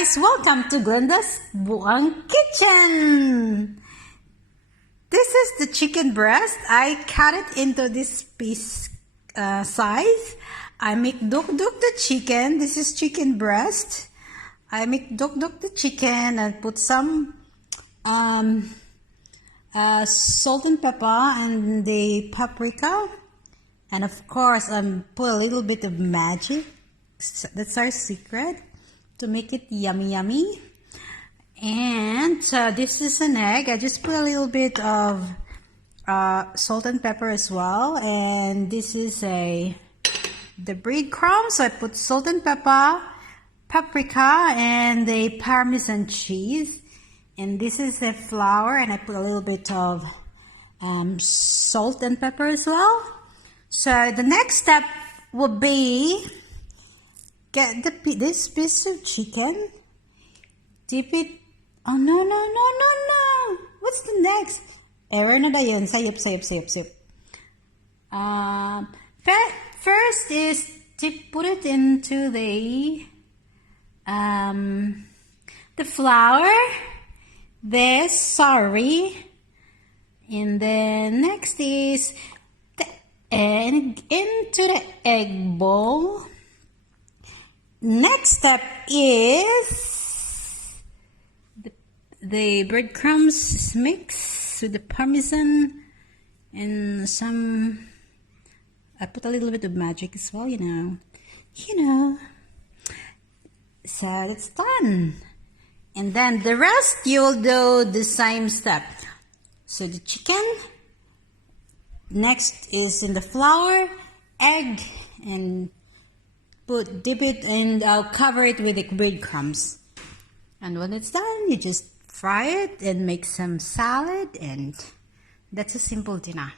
Guys, welcome to Glenda's Buang kitchen. This is the chicken breast. I cut it into this piece size. I make duk the chicken. This is chicken breast. I make duk the chicken and put some salt and pepper and the paprika, and of course put a little bit of magic. That's our secret to make it yummy. And this is an egg. I just put a little bit of salt and pepper as well. And this is the breadcrumbs. So I put salt and pepper, paprika, and the Parmesan cheese. And this is the flour, and I put a little bit of salt and pepper as well. So the next step would be get this piece of chicken, dip it. Oh no! What's the next? Error na da yun. Sayop. First is to put it into the flour. And then next is the egg into the egg bowl. Next step is the breadcrumbs mix with the Parmesan and some. I put a little bit of magic as well, you know. So it's done. And then the rest you'll do the same step. So the chicken, next is in the flour, egg, and dip it, and I'll cover it with the breadcrumbs. And when it's done, you just fry it and make some salad, and that's a simple dinner.